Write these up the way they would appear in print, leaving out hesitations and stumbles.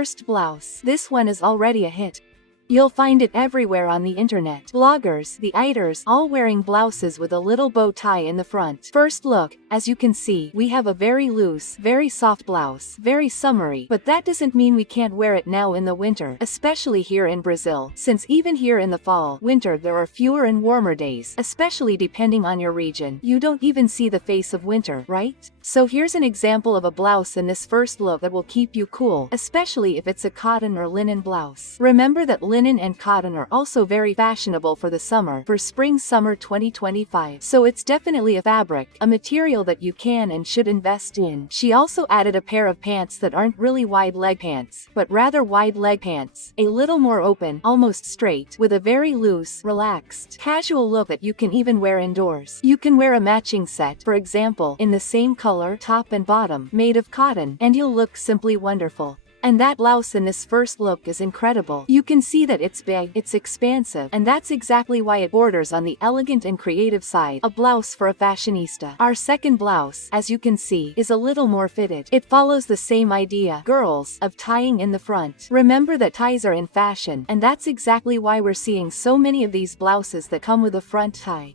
first blouse. This one is already a hit. You'll find it everywhere on the internet. Bloggers, the iters, all wearing blouses with a little bow tie in the front. First look, as you can see, we have a very loose, very soft blouse, very summery, but that doesn't mean we can't wear it now in the winter, especially here in Brazil, since even here in the fall, winter there are fewer and warmer days, especially depending on your region. You don't even see the face of winter, right? So here's an example of a blouse in this first look that will keep you cool, especially if it's a cotton or linen blouse. Remember that linen and cotton are also very fashionable for the summer, for spring-summer 2025. So it's definitely a fabric, a material that you can and should invest in. She also added a pair of pants that aren't really wide leg pants, but rather wide leg pants, a little more open, almost straight, with a very loose, relaxed, casual look that you can even wear indoors. You can wear a matching set, for example, in the same color, top and bottom, made of cotton, and you'll look simply wonderful. And that blouse in this first look is incredible. You can see that it's big, it's expansive, and that's exactly why it borders on the elegant and creative side, a blouse for a fashionista. Our second blouse, as you can see, is a little more fitted. It follows the same idea, girls, of tying in the front. Remember that ties are in fashion, and that's exactly why we're seeing so many of these blouses that come with a front tie.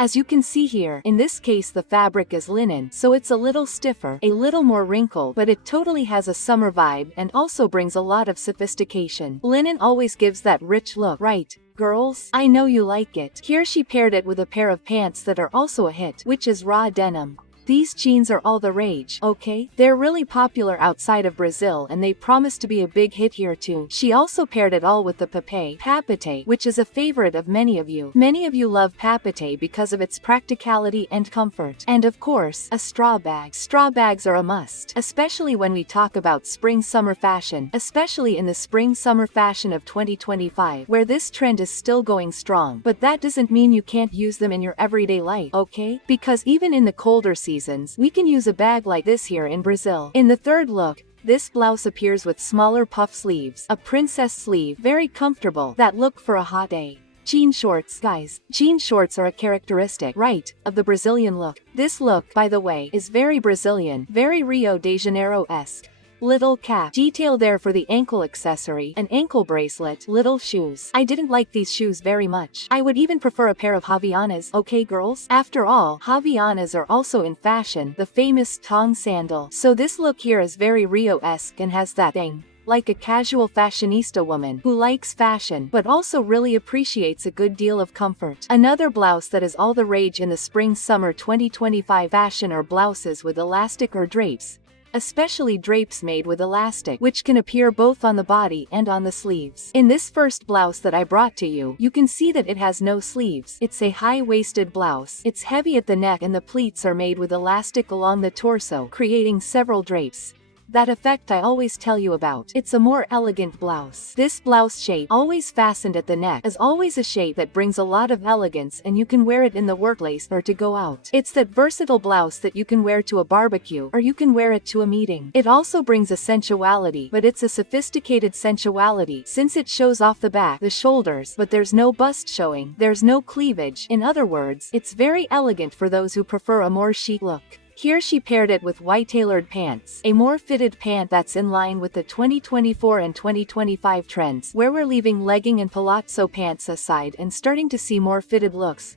As you can see here, in this case the fabric is linen, so it's a little stiffer, a little more wrinkled, but it totally has a summer vibe and also brings a lot of sophistication. Linen always gives that rich look, right? Girls, I know you like it. Here she paired it with a pair of pants that are also a hit, which is raw denim. These jeans are all the rage, okay? They're really popular outside of Brazil and they promise to be a big hit here too. She also paired it all with the papete, which is a favorite of many of you. Many of you love papete because of its practicality and comfort. And of course, a straw bag. Straw bags are a must, especially when we talk about spring-summer fashion, especially in the spring-summer fashion of 2025, where this trend is still going strong. But that doesn't mean you can't use them in your everyday life, okay? Because even in the colder seasons, we can use a bag like this here in Brazil. In the third look, this blouse appears with smaller puff sleeves, a princess sleeve, very comfortable, that look for a hot day. Jean shorts, guys. Jean shorts are a characteristic, right, of the Brazilian look. This look, by the way, is very Brazilian, very Rio de Janeiro-esque. Little cap detail there for the ankle accessory, an ankle bracelet, little shoes. I didn't like these shoes very much. I would even prefer a pair of Havaianas, okay girls? After all, Havaianas are also in fashion, the famous tong sandal. So this look here is very Rio-esque and has that thing, like a casual fashionista woman who likes fashion but also really appreciates a good deal of comfort. Another blouse that is all the rage in the spring-summer 2025 fashion are blouses with elastic or drapes. Especially drapes made with elastic, which can appear both on the body and on the sleeves. In this first blouse that I brought to you, you can see that it has no sleeves. It's a high-waisted blouse. It's heavy at the neck and the pleats are made with elastic along the torso, creating several drapes. That effect I always tell you about. It's a more elegant blouse. This blouse shape, always fastened at the neck, is always a shape that brings a lot of elegance and you can wear it in the workplace or to go out. It's that versatile blouse that you can wear to a barbecue or you can wear it to a meeting. It also brings a sensuality, but it's a sophisticated sensuality since it shows off the back, the shoulders, but there's no bust showing, there's no cleavage. In other words, it's very elegant for those who prefer a more chic look. Here she paired it with white tailored pants, a more fitted pant that's in line with the 2024 and 2025 trends, where we're leaving legging and palazzo pants aside and starting to see more fitted looks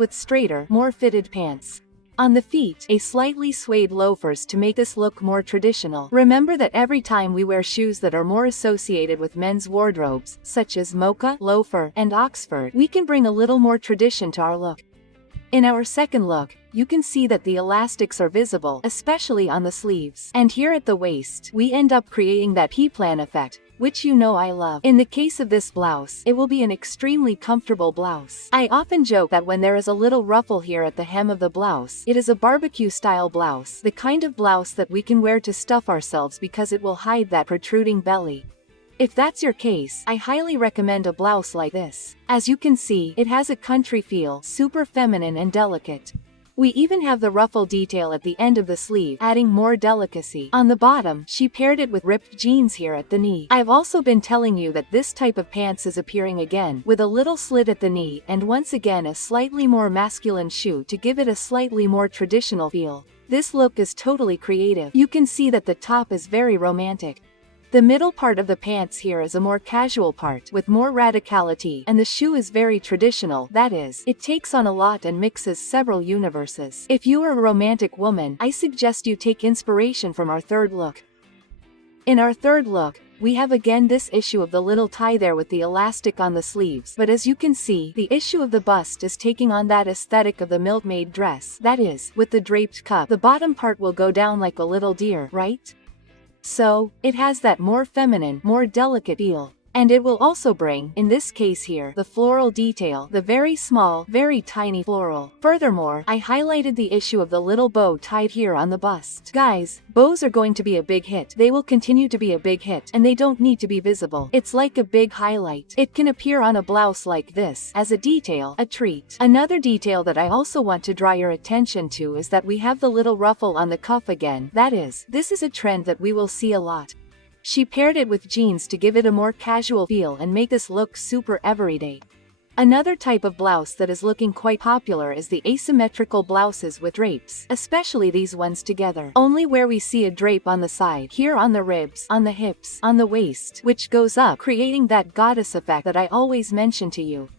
with straighter, more fitted pants. On the feet, a slightly suede loafers to make this look more traditional. Remember that every time we wear shoes that are more associated with men's wardrobes, such as mocha, loafer, and Oxford, we can bring a little more tradition to our look. In our second look, you can see that the elastics are visible, especially on the sleeves. And here at the waist, we end up creating that peplum effect, which you know I love. In the case of this blouse, it will be an extremely comfortable blouse. I often joke that when there is a little ruffle here at the hem of the blouse, it is a barbecue-style blouse, the kind of blouse that we can wear to stuff ourselves because it will hide that protruding belly. If that's your case, I highly recommend a blouse like this. As you can see, it has a country feel, super feminine and delicate. We even have the ruffle detail at the end of the sleeve, adding more delicacy. On the bottom, she paired it with ripped jeans here at the knee. I've also been telling you that this type of pants is appearing again, with a little slit at the knee and once again a slightly more masculine shoe to give it a slightly more traditional feel. This look is totally creative. You can see that the top is very romantic. The middle part of the pants here is a more casual part with more radicality, and the shoe is very traditional, that is, it takes on a lot and mixes several universes. If you are a romantic woman, I suggest you take inspiration from our third look. In our third look, we have again this issue of the little tie there with the elastic on the sleeves, but as you can see, the issue of the bust is taking on that aesthetic of the milkmaid dress, that is, with the draped cup. The bottom part will go down like a little deer, right? So, it has that more feminine, more delicate feel. And it will also bring, in this case here, the floral detail, the very small, very tiny floral. Furthermore, I highlighted the issue of the little bow tied here on the bust. Guys, bows are going to be a big hit. They will continue to be a big hit, and they don't need to be visible. It's like a big highlight. It can appear on a blouse like this, as a detail, a treat. Another detail that I also want to draw your attention to is that we have the little ruffle on the cuff again. That is, this is a trend that we will see a lot. She paired it with jeans to give it a more casual feel and make this look super everyday. Another type of blouse that is looking quite popular is the asymmetrical blouses with drapes, especially these ones together. Only where we see a drape on the side, here on the ribs, on the hips, on the waist, which goes up, creating that goddess effect that I always mention to you.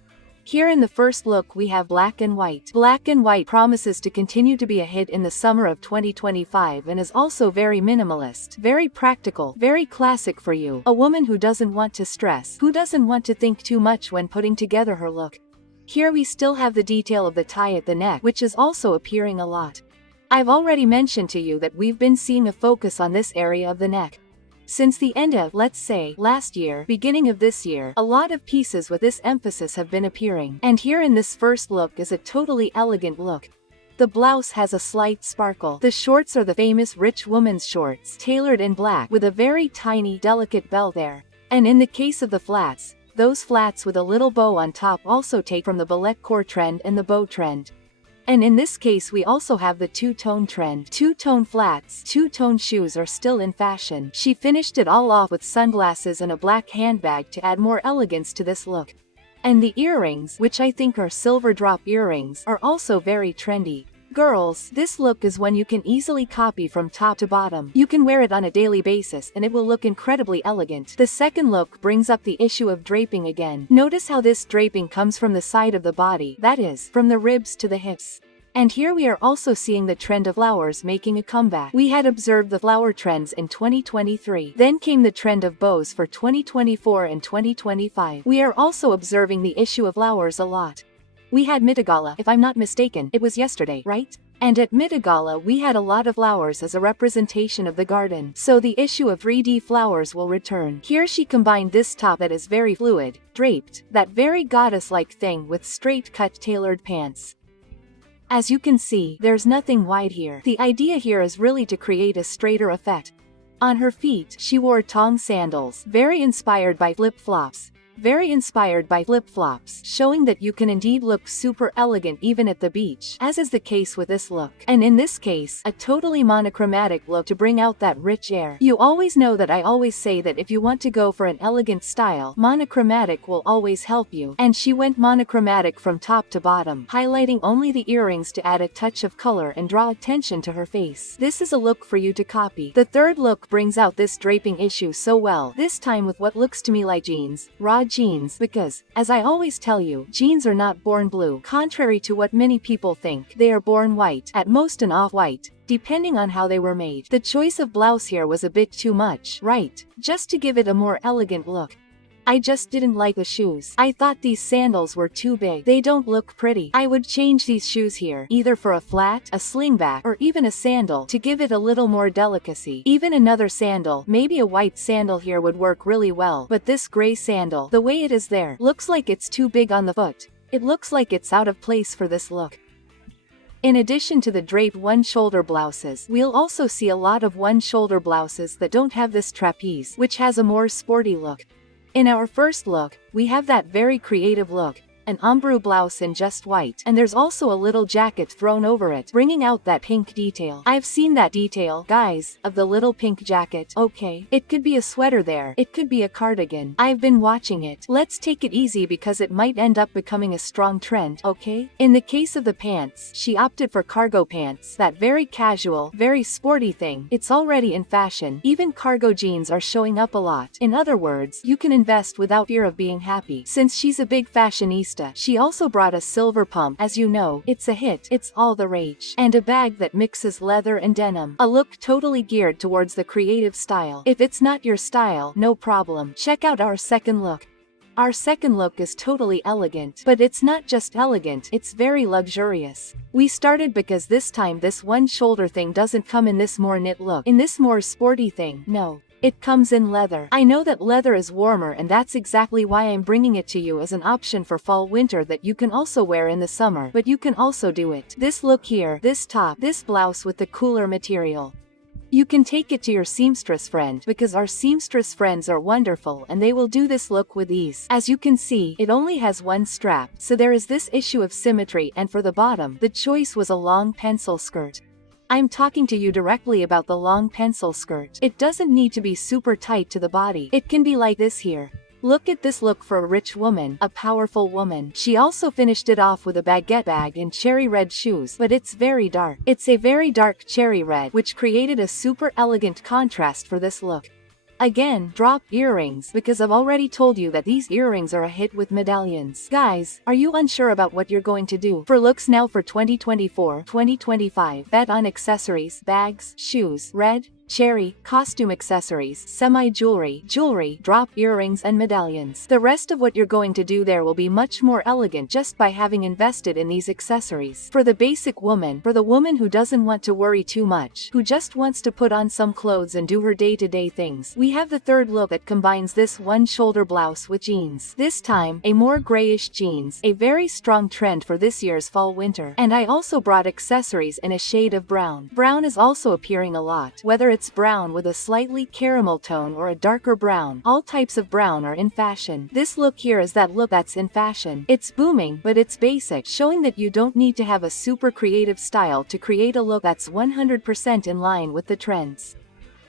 Here in the first look we have black and white. Black and white promises to continue to be a hit in the summer of 2025 and is also very minimalist, very practical, very classic for you, a woman who doesn't want to stress, who doesn't want to think too much when putting together her look. Here we still have the detail of the tie at the neck, which is also appearing a lot. I've already mentioned to you that we've been seeing a focus on this area of the neck. Since the end of, let's say, last year, beginning of this year, a lot of pieces with this emphasis have been appearing. And here in this first look is a totally elegant look. The blouse has a slight sparkle. The shorts are the famous rich woman's shorts, tailored in black, with a very tiny, delicate bell there. And in the case of the flats, those flats with a little bow on top also take from the ballet core trend and the bow trend. And in this case we also have the two-tone trend. Two-tone flats, two-tone shoes are still in fashion. She finished it all off with sunglasses and a black handbag to add more elegance to this look. And the earrings, which I think are silver drop earrings, are also very trendy. Girls, this look is one you can easily copy from top to bottom. You can wear it on a daily basis and it will look incredibly elegant. The second look brings up the issue of draping again. Notice how this draping comes from the side of the body, that is, from the ribs to the hips. And here we are also seeing the trend of flowers making a comeback. We had observed the flower trends in 2023. Then came the trend of bows for 2024 and 2025. We are also observing the issue of flowers a lot. We had Met Gala, if I'm not mistaken, it was yesterday, right? And at Met Gala we had a lot of flowers as a representation of the garden. So the issue of 3D flowers will return. Here she combined this top that is very fluid, draped, that very goddess-like thing with straight cut tailored pants. As you can see, there's nothing wide here. The idea here is really to create a straighter effect. On her feet, she wore tong sandals, very inspired by flip-flops. Showing that you can indeed look super elegant even at the beach, as is the case with this look. And in this case, a totally monochromatic look to bring out that rich air. You always know that I always say that if you want to go for an elegant style, monochromatic will always help you. And she went monochromatic from top to bottom, highlighting only the earrings to add a touch of color and draw attention to her face. This is a look for you to copy. The third look brings out this draping issue so well, this time with what looks to me like jeans, raw jeans, because, as I always tell you, jeans are not born blue. Contrary to what many people think, they are born white, at most an off-white, depending on how they were made. The choice of blouse here was a bit too much, right? Just to give it a more elegant look. I just didn't like the shoes. I thought these sandals were too big. They don't look pretty. I would change these shoes here, either for a flat, a slingback, or even a sandal, to give it a little more delicacy. Even another sandal, maybe a white sandal here would work really well, but this gray sandal, the way it is there, looks like it's too big on the foot. It looks like it's out of place for this look. In addition to the draped one-shoulder blouses, we'll also see a lot of one-shoulder blouses that don't have this trapeze, which has a more sporty look. In our first look, we have that very creative look, an ombre blouse in just white, and there's also a little jacket thrown over it, bringing out that pink detail. I've seen that detail, guys, of the little pink jacket. Okay, it could be a sweater there, it could be a cardigan. I've been watching it. Let's take it easy because it might end up becoming a strong trend, okay? In the case of the pants, she opted for cargo pants, that very casual, very sporty thing. It's already in fashion. Even cargo jeans are showing up a lot. In other words, you can invest without fear of being happy. Since she's a big fashionista, she also brought a silver pump. As you know, it's a hit, it's all the rage. And a bag that mixes leather and denim. A look totally geared towards the creative style. If it's not your style, no problem. Check out our second look. Our second look is totally elegant, but it's not just elegant, it's very luxurious. We started because this time this one shoulder thing doesn't come in this more knit look, in this more sporty thing, no. It comes in leather. I know that leather is warmer, and that's exactly why I'm bringing it to you as an option for fall winter that you can also wear in the summer, but you can also do it. This look here, this top, this blouse with the cooler material. You can take it to your seamstress friend because our seamstress friends are wonderful and they will do this look with ease. As you can see, it only has one strap, so there is this issue of symmetry, and for the bottom, the choice was a long pencil skirt. I'm talking to you directly about the long pencil skirt. It doesn't need to be super tight to the body. It can be like this here. Look at this look for a rich woman, a powerful woman. She also finished it off with a baguette bag and cherry red shoes, but it's very dark. It's a very dark cherry red, which created a super elegant contrast for this look. Again, drop earrings, because I've already told you that these earrings are a hit with medallions. Guys, are you unsure about what you're going to do for looks now for 2024-2025? Bet on accessories, bags, shoes, red, cherry, costume accessories, jewelry, drop earrings and medallions. The rest of what you're going to do there will be much more elegant just by having invested in these accessories. For the basic woman, for the woman who doesn't want to worry too much, who just wants to put on some clothes and do her day-to-day things, we have the third look that combines this one shoulder blouse with jeans. This time, a more grayish jeans, a very strong trend for this year's fall winter. And I also brought accessories in a shade of brown. Brown is also appearing a lot, whether it's brown with a slightly caramel tone or a darker brown. All types of brown are in fashion. This look here is that look that's in fashion. It's booming, but it's basic, showing that you don't need to have a super creative style to create a look that's 100% in line with the trends.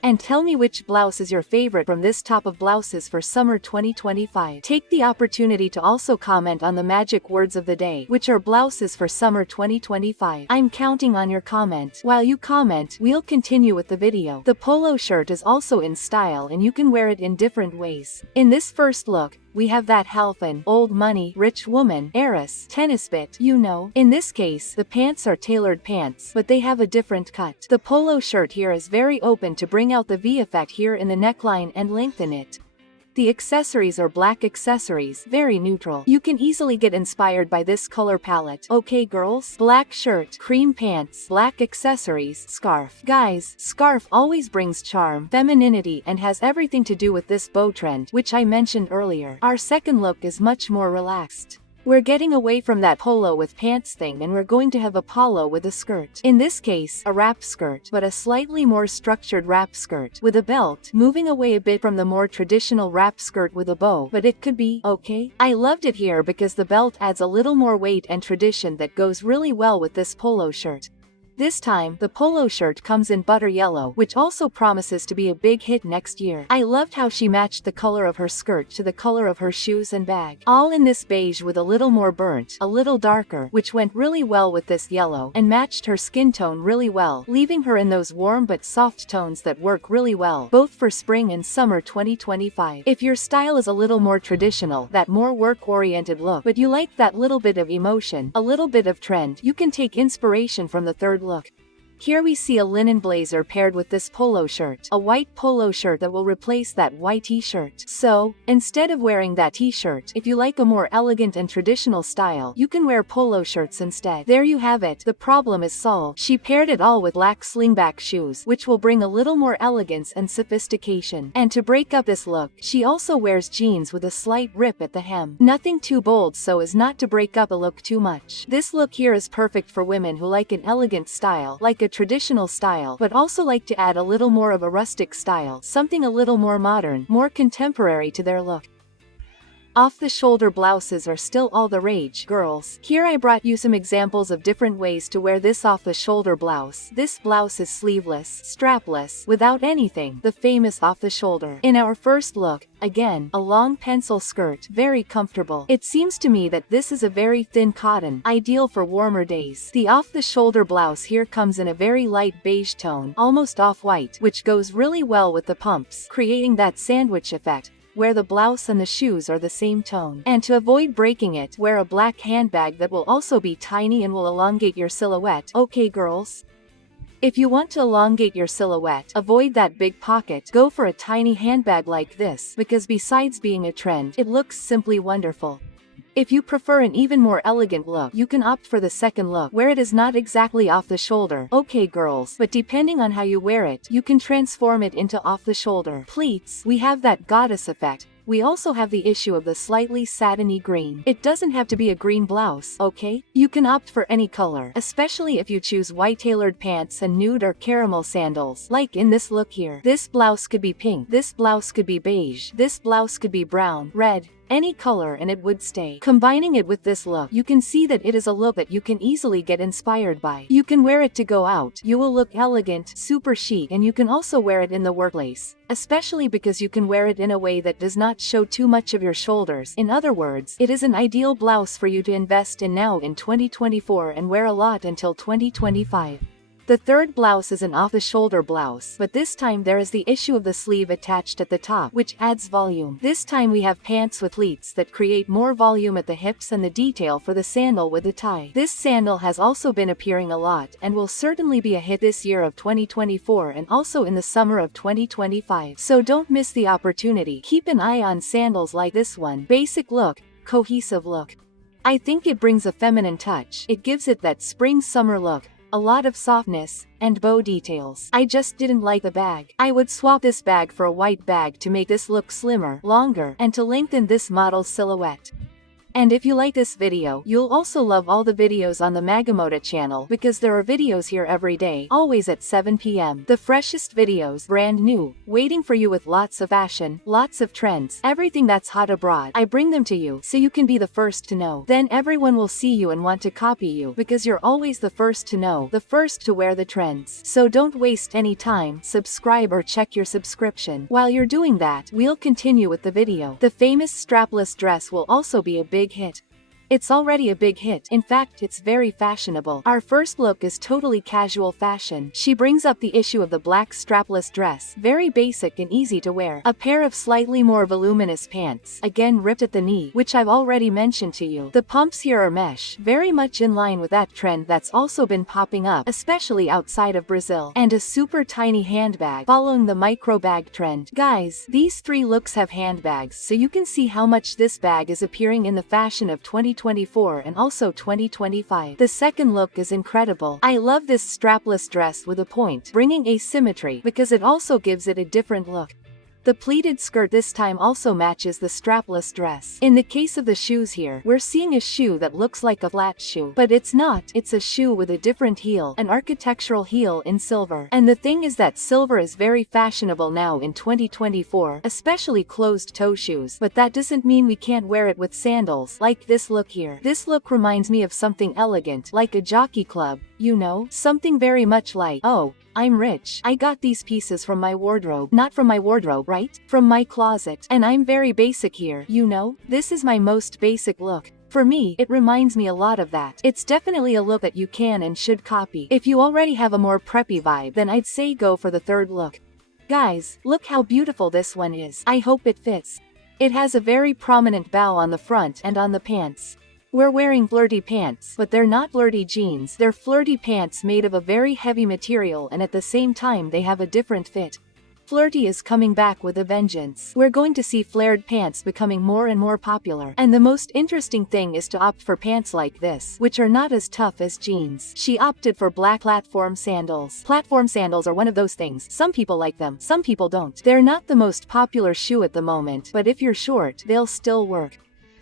And tell me which blouse is your favorite from this top of blouses for summer 2025. Take the opportunity to also comment on the magic words of the day, which are blouses for summer 2025. I'm counting on your comment. While you comment, we'll continue with the video. The polo shirt is also in style and you can wear it in different ways. In this first look, we have that halfan, old money, rich woman, heiress, tennis bit, you know. In this case, the pants are tailored pants, but they have a different cut. The polo shirt here is very open to bring out the V effect here in the neckline and lengthen it. The accessories are black accessories, very neutral. You can easily get inspired by this color palette. Okay girls, black shirt, cream pants, black accessories, scarf. Guys, scarf always brings charm, femininity, and has everything to do with this bow trend, which I mentioned earlier. Our second look is much more relaxed. We're getting away from that polo with pants thing and we're going to have a polo with a skirt. In this case, a wrap skirt, but a slightly more structured wrap skirt with a belt, moving away a bit from the more traditional wrap skirt with a bow, but it could be okay. I loved it here because the belt adds a little more weight and tradition that goes really well with this polo shirt. This time, the polo shirt comes in butter yellow, which also promises to be a big hit next year. I loved how she matched the color of her skirt to the color of her shoes and bag. All in this beige with a little more burnt, a little darker, which went really well with this yellow, and matched her skin tone really well, leaving her in those warm but soft tones that work really well, both for spring and summer 2025. If your style is a little more traditional, that more work-oriented look, but you like that little bit of emotion, a little bit of trend, you can take inspiration from the third look. Here we see a linen blazer paired with this polo shirt, a white polo shirt that will replace that white t-shirt. So, instead of wearing that t-shirt, if you like a more elegant and traditional style, you can wear polo shirts instead. There you have it, the problem is solved. She paired it all with black slingback shoes, which will bring a little more elegance and sophistication. And to break up this look, she also wears jeans with a slight rip at the hem. Nothing too bold so as not to break up a look too much. This look here is perfect for women who like an elegant style, like a traditional style, but also like to add a little more of a rustic style, something a little more modern, more contemporary to their look. Off-the-shoulder blouses are still all the rage, girls. Here I brought you some examples of different ways to wear this off-the-shoulder blouse. This blouse is sleeveless, strapless, without anything, the famous off-the-shoulder. In our first look, again, a long pencil skirt, very comfortable. It seems to me that this is a very thin cotton, ideal for warmer days. The off-the-shoulder blouse here comes in a very light beige tone, almost off-white, which goes really well with the pumps, creating that sandwich effect, where the blouse and the shoes are the same tone. And to avoid breaking it, wear a black handbag that will also be tiny and will elongate your silhouette. Okay girls? If you want to elongate your silhouette, avoid that big pocket. Go for a tiny handbag like this, because besides being a trend, it looks simply wonderful. If you prefer an even more elegant look, you can opt for the second look, where it is not exactly off the shoulder. Okay girls, but depending on how you wear it, you can transform it into off the shoulder. Pleats, we have that goddess effect. We also have the issue of the slightly satiny green. It doesn't have to be a green blouse, okay? You can opt for any color, especially if you choose white tailored pants and nude or caramel sandals, like in this look here. This blouse could be pink, this blouse could be beige, this blouse could be brown, red, any color and it would stay. Combining it with this look, you can see that it is a look that you can easily get inspired by. You can wear it to go out, you will look elegant, super chic, and you can also wear it in the workplace, especially because you can wear it in a way that does not show too much of your shoulders. In other words, it is an ideal blouse for you to invest in now in 2024 and wear a lot until 2025. The third blouse is an off-the-shoulder blouse, but this time there is the issue of the sleeve attached at the top, which adds volume. This time we have pants with pleats that create more volume at the hips and the detail for the sandal with the tie. This sandal has also been appearing a lot and will certainly be a hit this year of 2024 and also in the summer of 2025. So don't miss the opportunity. Keep an eye on sandals like this one. Basic look, cohesive look. I think it brings a feminine touch. It gives it that spring-summer look. A lot of softness, and bow details. I just didn't like the bag. I would swap this bag for a white bag to make this look slimmer, longer, and to lengthen this model's silhouette. And if you like this video, you'll also love all the videos on the Magamoda channel, because there are videos here every day, always at 7 p.m. The freshest videos, brand new, waiting for you with lots of fashion, lots of trends, everything that's hot abroad. I bring them to you, so you can be the first to know. Then everyone will see you and want to copy you, because you're always the first to know, the first to wear the trends. So don't waste any time, subscribe or check your subscription. While you're doing that, we'll continue with the video. The famous strapless dress will also be a big hit. It's already a big hit. In fact, it's very fashionable. Our first look is totally casual fashion. She brings up the issue of the black strapless dress, very basic and easy to wear. A pair of slightly more voluminous pants, again ripped at the knee, which I've already mentioned to you. The pumps here are mesh, very much in line with that trend that's also been popping up, especially outside of Brazil. And a super tiny handbag, following the micro bag trend. Guys, these three looks have handbags, so you can see how much this bag is appearing in the fashion of 2024 and also 2025. The second look is incredible. I love this strapless dress with a point, bringing asymmetry, because it also gives it a different look. The pleated skirt this time also matches the strapless dress. In the case of the shoes here, we're seeing a shoe that looks like a flat shoe, but it's not. It's a shoe with a different heel, an architectural heel in silver. And the thing is that silver is very fashionable now in 2024, especially closed-toe shoes, but that doesn't mean we can't wear it with sandals, like this look here. This look reminds me of something elegant, like a jockey club, you know? Something very much like, oh, I'm rich. I got these pieces from my wardrobe. Not from my wardrobe, right? From my closet. And I'm very basic here, you know? This is my most basic look. For me, it reminds me a lot of that. It's definitely a look that you can and should copy. If you already have a more preppy vibe, then I'd say go for the third look. Guys, look how beautiful this one is. I hope it fits. It has a very prominent bow on the front and on the pants. We're wearing flirty pants, but they're not flirty jeans. They're flirty pants made of a very heavy material, and at the same time they have a different fit. Flirty is coming back with a vengeance. We're going to see flared pants becoming more and more popular. And the most interesting thing is to opt for pants like this, which are not as tough as jeans. She opted for black platform sandals. Platform sandals are one of those things. Some people like them, some people don't. They're not the most popular shoe at the moment, but if you're short, they'll still work.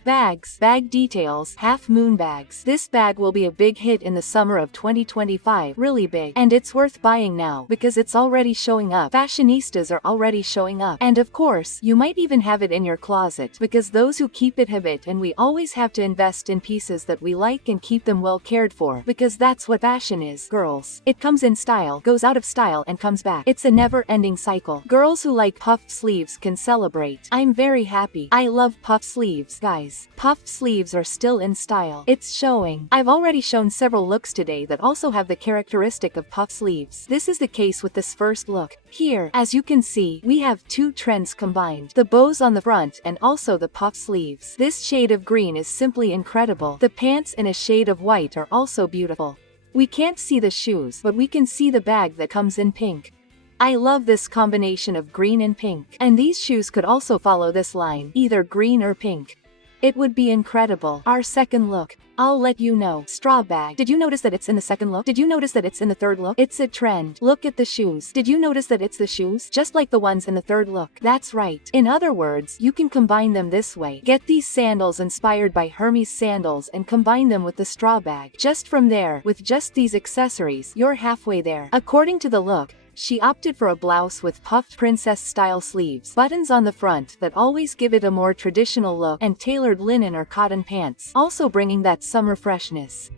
Bags. Bag details. Half moon bags. This bag will be a big hit in the summer of 2025. Really big. And it's worth buying now because it's already showing up. Fashionistas are already showing up. And of course, you might even have it in your closet because those who keep it have it, and we always have to invest in pieces that we like and keep them well cared for because that's what fashion is, girls. It comes in style, goes out of style, and comes back. It's a never-ending cycle. Girls who like puffed sleeves can celebrate. I'm very happy. I love puffed sleeves, guys. Puffed sleeves are still in style. It's showing. I've already shown several looks today that also have the characteristic of puff sleeves. This is the case with this first look. Here, as you can see, we have two trends combined. The bows on the front and also the puff sleeves. This shade of green is simply incredible. The pants in a shade of white are also beautiful. We can't see the shoes, but we can see the bag that comes in pink. I love this combination of green and pink. And these shoes could also follow this line, either green or pink. It would be incredible. Our second look. I'll let you know. Straw bag. Did you notice that it's in the second look? Did you notice that it's in the third look? It's a trend. Look at the shoes. Did you notice that it's the shoes? Just like the ones in the third look. That's right. In other words, you can combine them this way. Get these sandals inspired by Hermes sandals and combine them with the straw bag. Just from there, with just these accessories, you're halfway there. According to the look, she opted for a blouse with puffed princess-style sleeves, buttons on the front that always give it a more traditional look, and tailored linen or cotton pants, also bringing that summer freshness.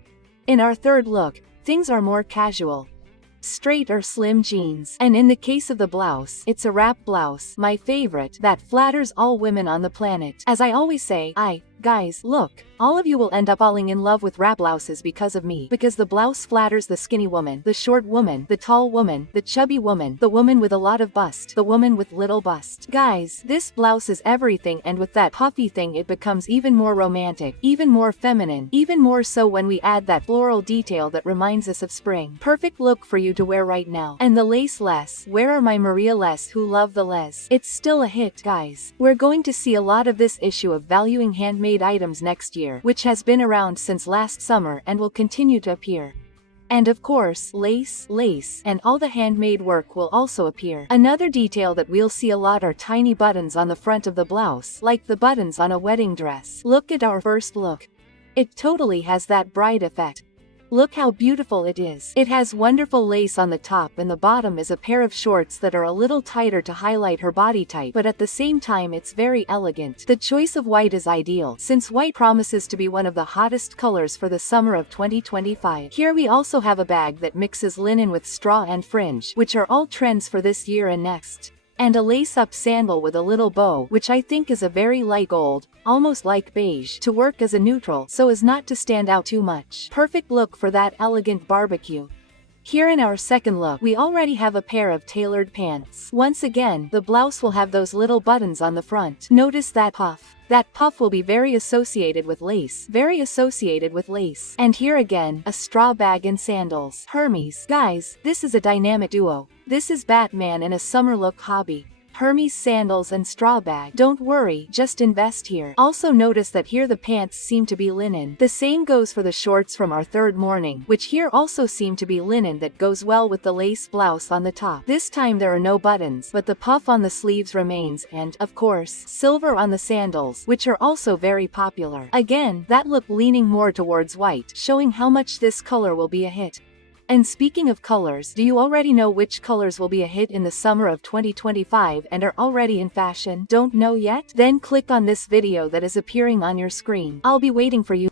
In our third look, things are more casual. Straight or slim jeans. And in the case of the blouse, it's a wrap blouse, my favorite, that flatters all women on the planet. As I always say, guys, look, all of you will end up falling in love with wrap blouses because of me. Because the blouse flatters the skinny woman, the short woman, the tall woman, the chubby woman, the woman with a lot of bust, the woman with little bust. Guys, this blouse is everything, and with that puffy thing it becomes even more romantic, even more feminine, even more so when we add that floral detail that reminds us of spring. Perfect look for you to wear right now. And the lace. Where are my Maria Les who love the laise? It's still a hit, guys. We're going to see a lot of this issue of valuing handmade items next year, which has been around since last summer and will continue to appear. And of course, lace, and all the handmade work will also appear. Another detail that we'll see a lot are tiny buttons on the front of the blouse, like the buttons on a wedding dress. Look at our first look. It totally has that bride effect. Look how beautiful it is. It has wonderful lace on the top, and the bottom is a pair of shorts that are a little tighter to highlight her body type, but at the same time it's very elegant. The choice of white is ideal, since white promises to be one of the hottest colors for the summer of 2025. Here we also have a bag that mixes linen with straw and fringe, which are all trends for this year and next. And a lace-up sandal with a little bow, which I think is a very light gold, almost like beige, to work as a neutral so as not to stand out too much. Perfect look for that elegant barbecue. Here in our second look, we already have a pair of tailored pants. Once again, the blouse will have those little buttons on the front. Notice that puff. That puff will be very associated with lace. And here again, a straw bag and sandals. Hermes. Guys, this is a dynamic duo. This is Batman in a summer look hobby. Hermes sandals and straw bag. Don't worry, just invest here. Also notice that here the pants seem to be linen. The same goes for the shorts from our third morning, which here also seem to be linen that goes well with the lace blouse on the top. This time there are no buttons, but the puff on the sleeves remains, and, of course, silver on the sandals, which are also very popular. Again, that look leaning more towards white, showing how much this color will be a hit. And speaking of colors, do you already know which colors will be a hit in the summer of 2025 and are already in fashion? Don't know yet? Then click on this video that is appearing on your screen. I'll be waiting for you.